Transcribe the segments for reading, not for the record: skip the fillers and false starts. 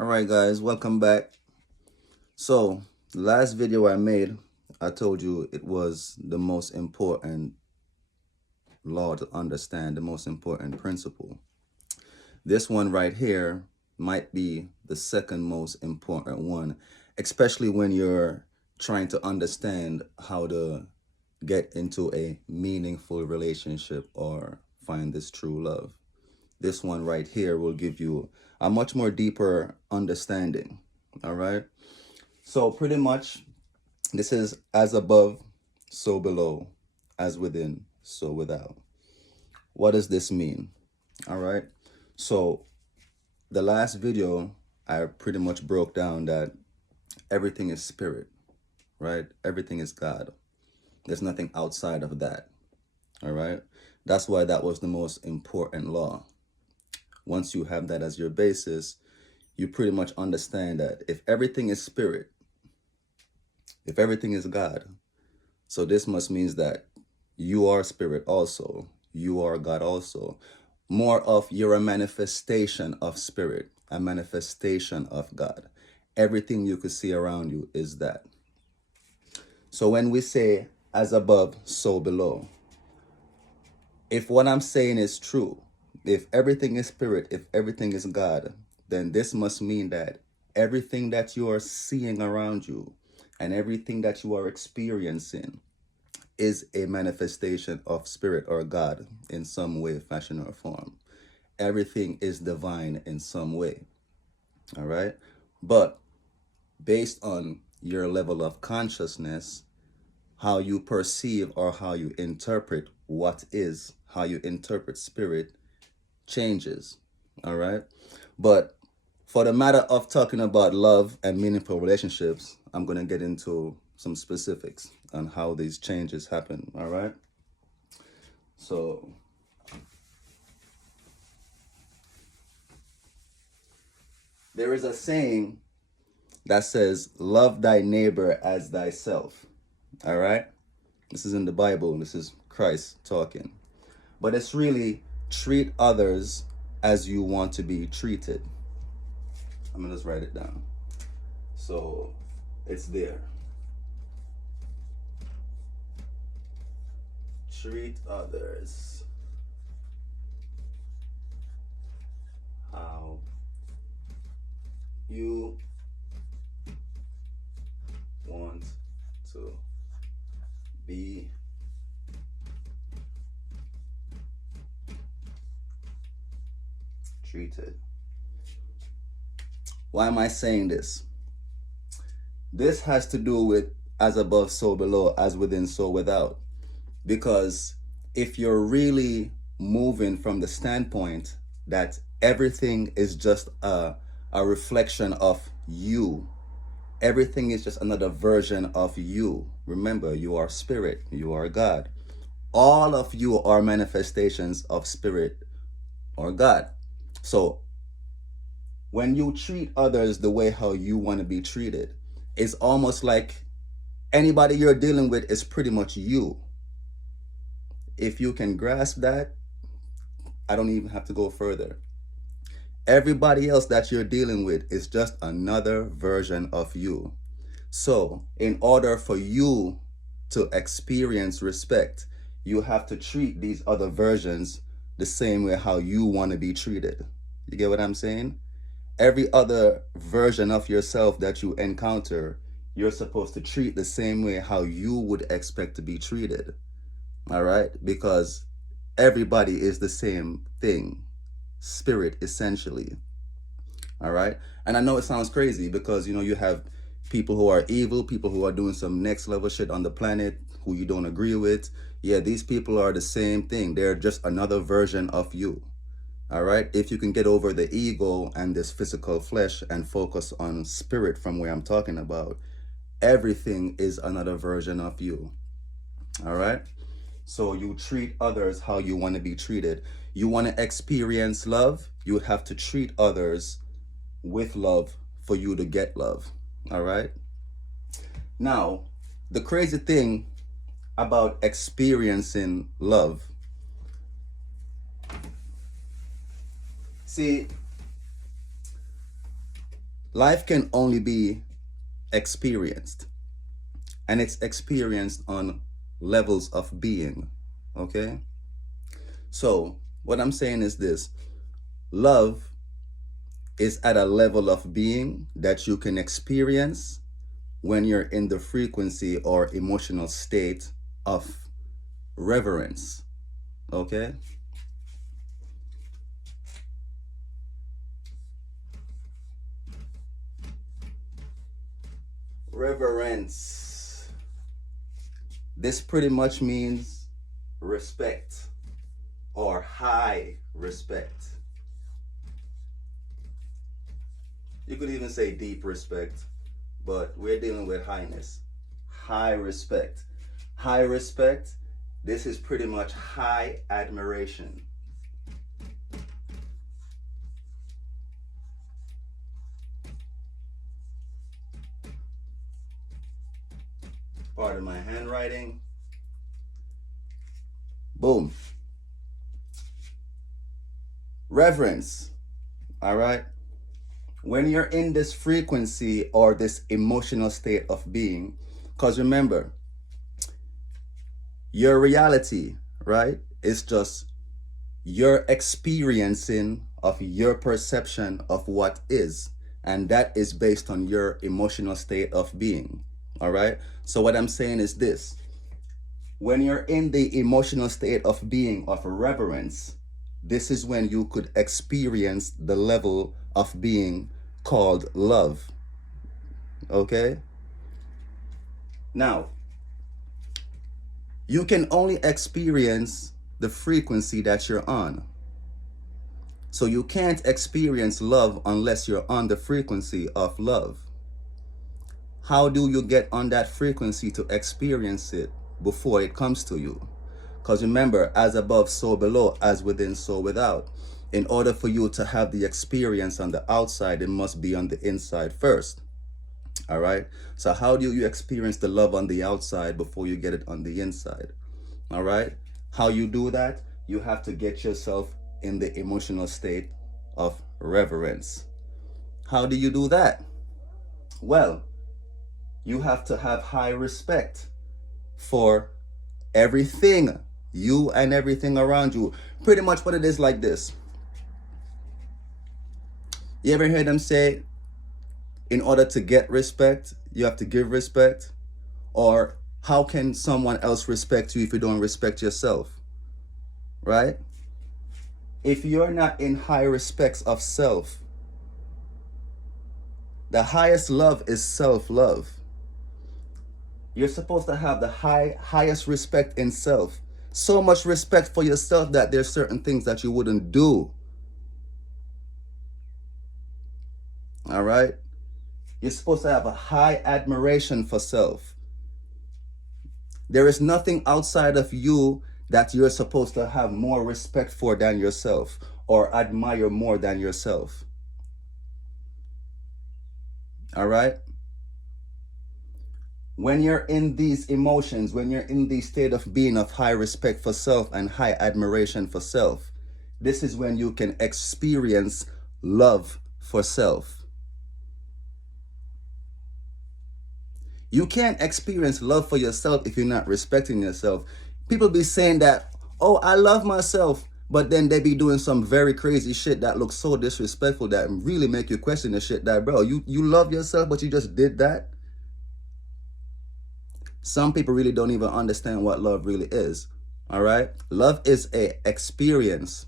All right, guys, welcome back. So, last video I made, I told you it was the most important law to understand, the most important principle. This one right here might be the second most important one, especially when you're trying to understand how to get into a meaningful relationship or find this true love. This one right here will give you a much more deeper understanding. All right. So pretty much this is as above, so below, as within, so without. What does this mean? All right. So the last video, I pretty much broke down that everything is spirit, right? Everything is God. There's nothing outside of that. All right. That's why that was the most important law. Once you have that as your basis, you pretty much understand that if everything is spirit, if everything is God, so this must means that you are spirit also. You are God also. More of you're a manifestation of spirit, a manifestation of God. Everything you could see around you is that. So when we say as above, so below, if what I'm saying is true, if everything is spirit, if everything is God, then this must mean that everything that you are seeing around you and everything that you are experiencing is a manifestation of spirit or God in some way, fashion, or form. Everything is divine in some way. All right. But based on your level of consciousness, how you perceive or how you interpret what is, how you interpret spirit changes. All right. But for the matter of talking about love and meaningful relationships, I'm going to get into some specifics on how these changes happen. All right. So there is a saying that says, love thy neighbor as thyself. All right. This is in the Bible. This is Christ talking. But it's really treat others as you want to be treated. I'm going to just write it down. So it's there. Treat others how you want to be treated. Why am I saying this? This has to do with as above, so below, as within, so without. Because if you're really moving from the standpoint that everything is just a reflection of you, everything is just another version of you. Remember, you are spirit, you are God. All of you are manifestations of spirit or God. So when you treat others the way how you want to be treated, it's almost like anybody you're dealing with is pretty much you. If you can grasp that, I don't even have to go further. Everybody else that you're dealing with is just another version of you. So in order for you to experience respect, you have to treat these other versions the same way how you want to be treated. You get what I'm saying? Every other version of yourself that you encounter, you're supposed to treat the same way how you would expect to be treated. All right? Because everybody is the same thing, spirit essentially. All right? And I know it sounds crazy because, you have people who are evil, people who are doing some next level shit on the planet who you don't agree with. Yeah, these people are the same thing. They're just another version of you. All right? If you can get over the ego and this physical flesh and focus on spirit from where I'm talking about, everything is another version of you. All right? So you treat others how you want to be treated. You want to experience love, you have to treat others with love for you to get love. All right? Now, the crazy thing about experiencing love, see, Life can only be experienced, and it's experienced on levels of being. Okay? So, what I'm saying is this: love is at a level of being that you can experience when you're in the frequency or emotional state of reverence. Okay? Reverence. This pretty much means respect or high respect. You could even say deep respect, but we're dealing with highness. High respect. High respect, this is pretty much high admiration. Pardon my handwriting. Boom. Reverence. All right? When you're in this frequency or this emotional state of being, because remember, your reality, right, is just your experiencing of your perception of what is. And that is based on your emotional state of being. All right? So what I'm saying is this: when you're in the emotional state of being of reverence, this is when you could experience the level of being called love. Okay? Now, you can only experience the frequency that you're on. So you can't experience love unless you're on the frequency of love. How do you get on that frequency to experience it before it comes to you? Because remember, as above, so below, as within, so without. In order for you to have the experience on the outside, it must be on the inside first. All right? So how do you experience the love on the outside before you get it on the inside? All right? How you do that? You have to get yourself in the emotional state of reverence. How do you do that? Well, you have to have high respect for everything, you and everything around you. Pretty much what it is like this. You ever hear them say, in order to get respect, you have to give respect? Or how can someone else respect you if you don't respect yourself? Right? If you're not in high respects of self, the highest love is self-love. You're supposed to have the highest respect in self. So much respect for yourself that there's certain things that you wouldn't do. All right? You're supposed to have a high admiration for self. There is nothing outside of you that you're supposed to have more respect for than yourself, or admire more than yourself. All right? When you're in these emotions, when you're in the state of being of high respect for self and high admiration for self, this is when you can experience love for self. You can't experience love for yourself if you're not respecting yourself. People be saying that, oh, I love myself, but then they be doing some very crazy shit that looks so disrespectful that really make you question the shit that, bro, you love yourself, but you just did that? Some people really don't even understand what love really is. All right? Love is a experience.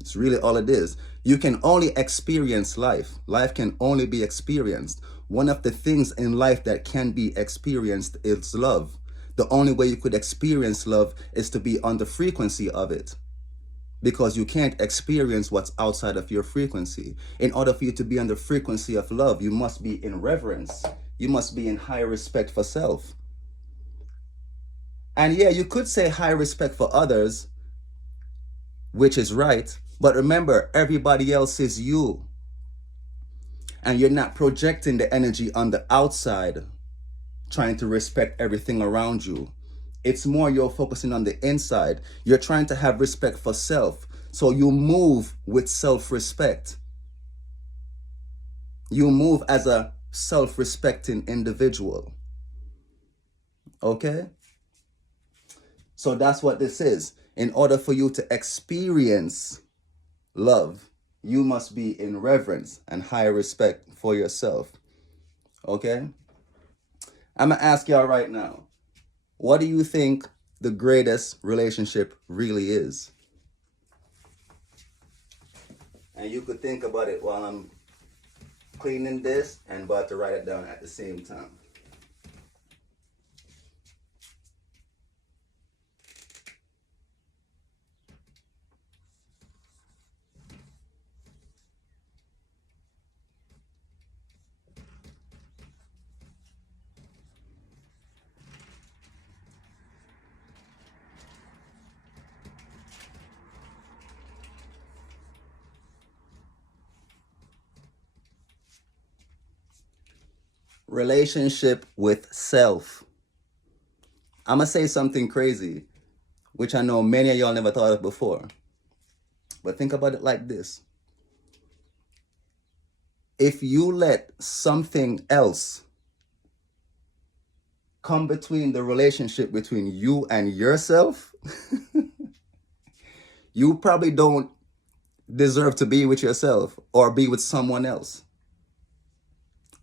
It's really all it is. You can only experience life. Life can only be experienced. One of the things in life that can be experienced is love. The only way you could experience love is to be on the frequency of it, because you can't experience what's outside of your frequency. In order for you to be on the frequency of love, you must be in reverence. You must be in high respect for self. And yeah, you could say high respect for others, which is right. But remember, everybody else is you. And you're not projecting the energy on the outside, trying to respect everything around you. It's more you're focusing on the inside. You're trying to have respect for self. So you move with self-respect. You move as a self-respecting individual. Okay? So that's what this is. In order for you to experience love, you must be in reverence and high respect for yourself. Okay? I'm going to ask y'all right now, what do you think the greatest relationship really is? And you could think about it while I'm cleaning this and about to write it down at the same time. Relationship with self. I'm going to say something crazy, which I know many of y'all never thought of before. But think about it like this. If you let something else come between the relationship between you and yourself, you probably don't deserve to be with yourself or be with someone else.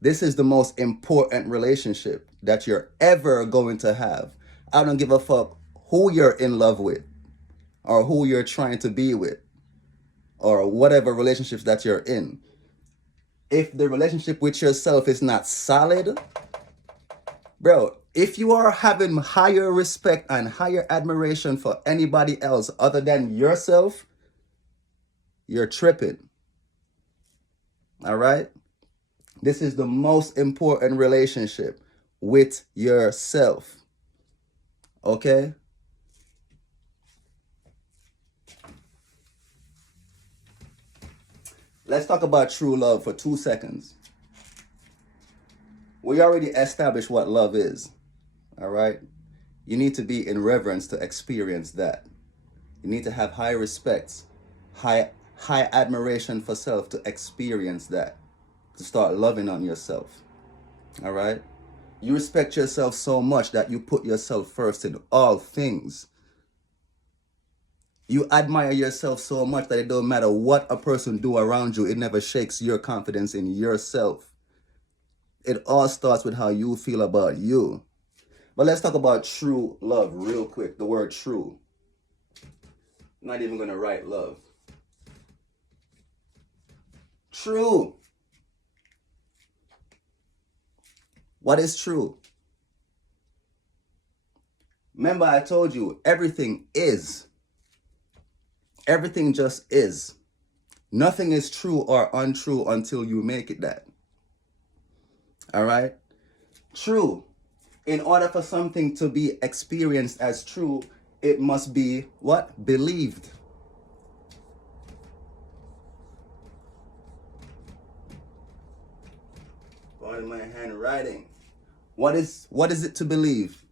This is the most important relationship that you're ever going to have. I don't give a fuck who you're in love with or who you're trying to be with or whatever relationships that you're in. If the relationship with yourself is not solid, bro, if you are having higher respect and higher admiration for anybody else other than yourself, you're tripping. All right? This is the most important relationship with yourself. Okay? Let's talk about true love for 2 seconds. We already established what love is. All right? You need to be in reverence to experience that. You need to have high respect, high admiration for self to experience that, to start loving on yourself. All right? You respect yourself so much that you put yourself first in all things. You admire yourself so much that it don't matter what a person do around you, it never shakes your confidence in yourself. It all starts with how you feel about you. But let's talk about true love real quick. The word true. I'm not even going to write love. True. What is true? Remember, I told you everything is. Everything just is. Nothing is true or untrue until you make it that. All right? True. In order for something to be experienced as true, it must be what? Believed. Pardon my handwriting. What is it to believe?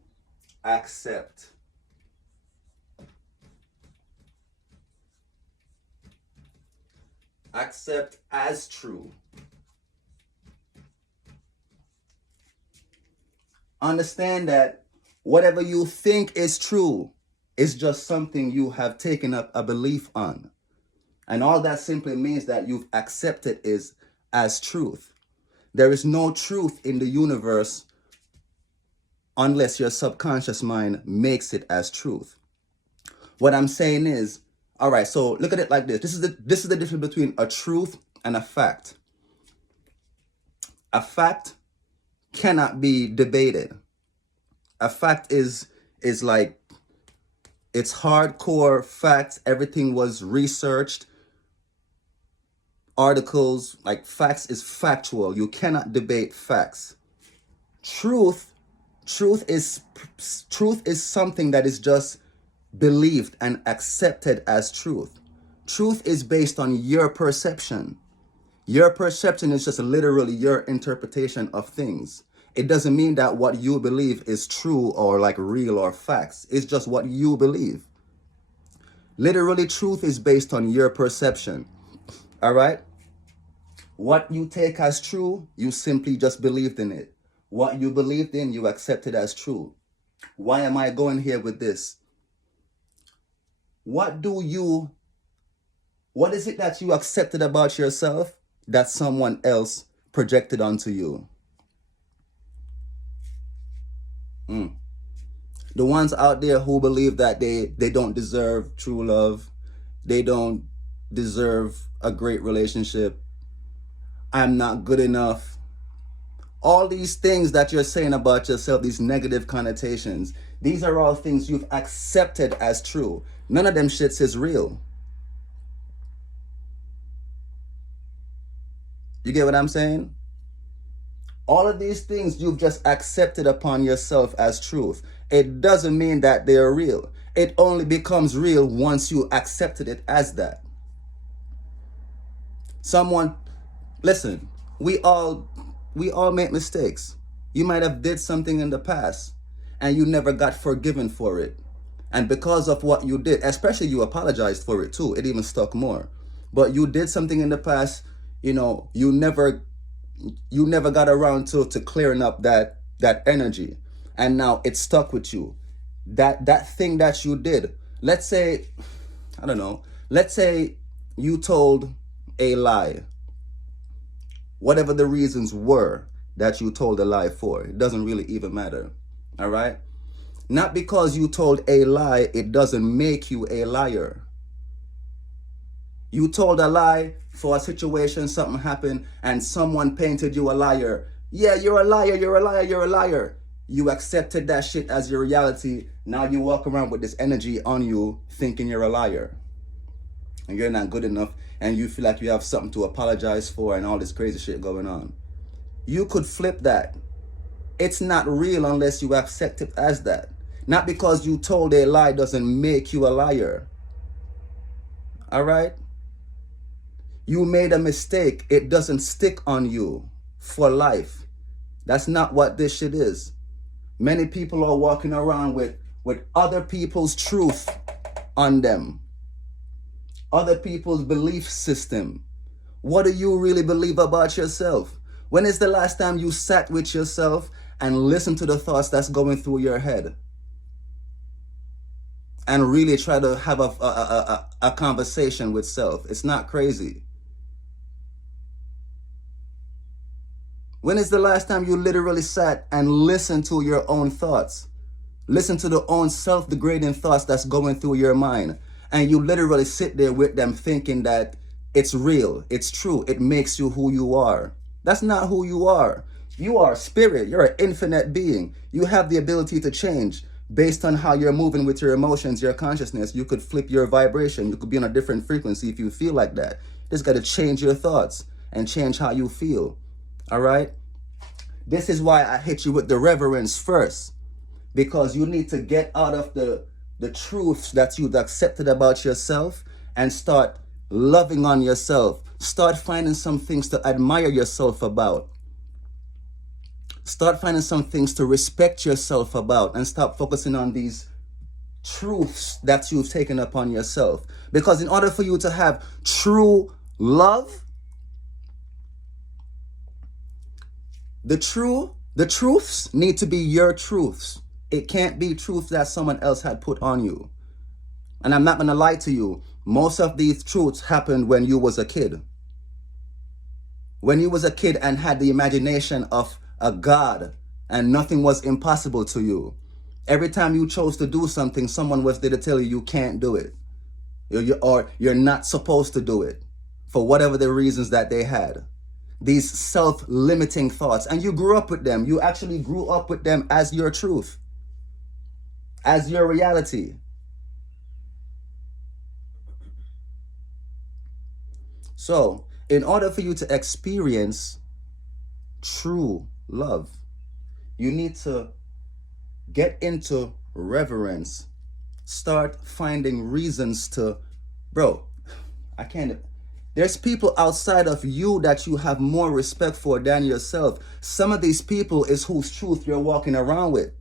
Accept. Accept as true. Understand that whatever you think is true is just something you have taken up a belief on. And all that simply means that you've accepted is as truth. There is no truth in the universe unless your subconscious mind makes it as truth. What I'm saying is, all right, so look at it like this. This is the difference between a truth and a fact. A fact cannot be debated. A fact is like, it's hardcore facts. Everything was researched. Articles, like facts is factual. You cannot debate facts. Truth is something that is just believed and accepted as truth. Truth is based on your perception. Your perception is just literally your interpretation of things. It doesn't mean that what you believe is true or like real or facts. It's just what you believe. Literally, truth is based on your perception. All right? What you take as true, you simply just believed in it. What you believed in, you accepted as true. Why am I going here with this? What is it that you accepted about yourself that someone else projected onto you? The ones out there who believe that they don't deserve true love, they don't deserve a great relationship, I'm not good enough. All these things that you're saying about yourself, these negative connotations, these are all things you've accepted as true. None of them shits is real. You get what I'm saying? All of these things you've just accepted upon yourself as truth. It doesn't mean that they're real. It only becomes real once you accepted it as that. Listen, we all make mistakes. You might have did something in the past and you never got forgiven for it. And because of what you did, especially you apologized for it too, it even stuck more. But you did something in the past, you never got around to clearing up that energy. And now it's stuck with you. That thing that you did, let's say you told a lie. Whatever the reasons were that you told a lie for, it doesn't really even matter. All right? Not because you told a lie, it doesn't make you a liar. You told a lie for a situation, something happened, and someone painted you a liar. Yeah, you're a liar, you're a liar, you're a liar. You accepted that shit as your reality. Now you walk around with this energy on you thinking you're a liar. And you're not good enough, and you feel like you have something to apologize for and all this crazy shit going on. You could flip that. It's not real unless you accept it as that. Not because you told a lie doesn't make you a liar. All right? You made a mistake. It doesn't stick on you for life. That's not what this shit is. Many people are walking around with other people's truth on them. Other people's belief system. What do you really believe about yourself? When is the last time you sat with yourself and listened to the thoughts that's going through your head? And really try to have a conversation with self. It's not crazy. When is the last time you literally sat and listened to your own thoughts? Listen to the own self-degrading thoughts that's going through your mind. And you literally sit there with them thinking that it's real, it's true, it makes you who you are. That's not who you are. You are spirit. You're an infinite being. You have the ability to change based on how you're moving with your emotions, your consciousness. You could flip your vibration. You could be on a different frequency if you feel like that. You just got to change your thoughts and change how you feel. All right? This is why I hit you with the reverence first, because you need to get out of the truths that you've accepted about yourself and start loving on yourself. Start finding some things to admire yourself about. Start finding some things to respect yourself about, and stop focusing on these truths that you've taken upon yourself. Because in order for you to have true love, the truths need to be your truths. It can't be truths that someone else had put on you. And I'm not going to lie to you. Most of these truths happened when you was a kid. When you was a kid and had the imagination of a God and nothing was impossible to you. Every time you chose to do something, someone was there to tell you you can't do it. Or you're not supposed to do it for whatever the reasons that they had. These self-limiting thoughts. And you grew up with them. You actually grew up with them as your truth. As your reality. So, in order for you to experience true love, you need to get into reverence. Start finding reasons to, there's people outside of you that you have more respect for than yourself. Some of these people is whose truth you're walking around with.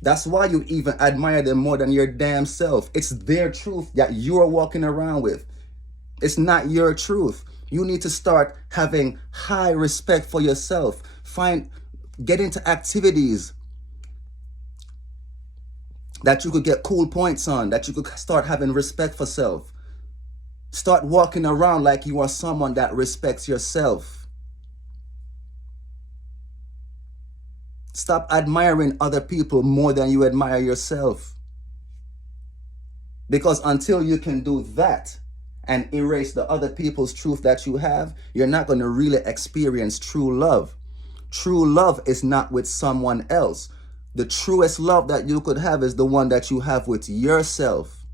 That's why you even admire them more than your damn self. It's their truth that you're walking around with. It's not your truth. You need to start having high respect for yourself. Get into activities that you could get cool points on, that you could start having respect for self. Start walking around like you are someone that respects yourself. Stop admiring other people more than you admire yourself. Because until you can do that and erase the other people's truth that you have, you're not going to really experience true love. True love is not with someone else. The truest love that you could have is the one that you have with yourself.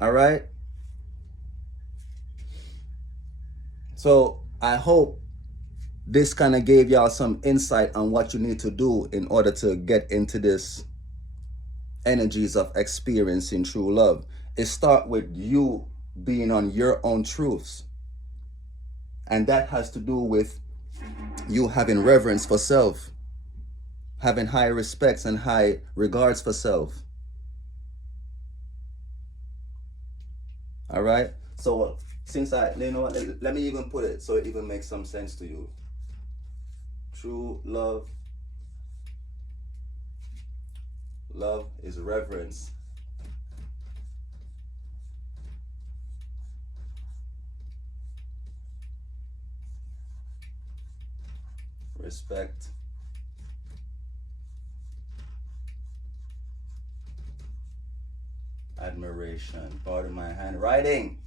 All right? So I hope this kind of gave y'all some insight on what you need to do in order to get into this energies of experiencing true love. It starts with you being on your own truths. And that has to do with you having reverence for self, having high respects and high regards for self. All right? So since you know what, let me even put it so it even makes some sense to you. True love. Love is reverence. Respect. Admiration. Pardon my handwriting.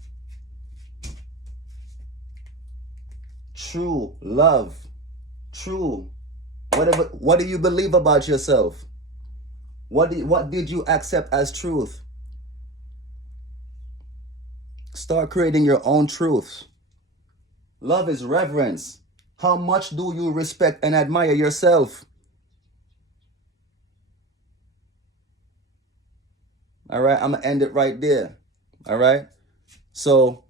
True love. True. What do you believe about yourself? What did you accept as truth? Start creating your own truths. Love is reverence. How much do you respect and admire yourself? All right, I'm going to end it right there. All right. So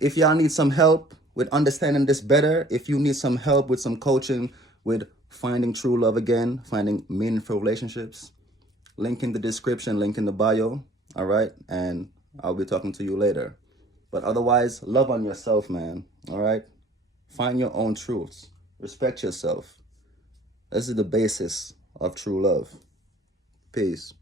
if y'all need some help with understanding this better, if you need some help with some coaching with finding true love again, finding meaningful relationships, link in the description, link in the bio. All right. And I'll be talking to you later. But otherwise, love on yourself, man. All right. Find your own truths. Respect yourself. This is the basis of true love. Peace.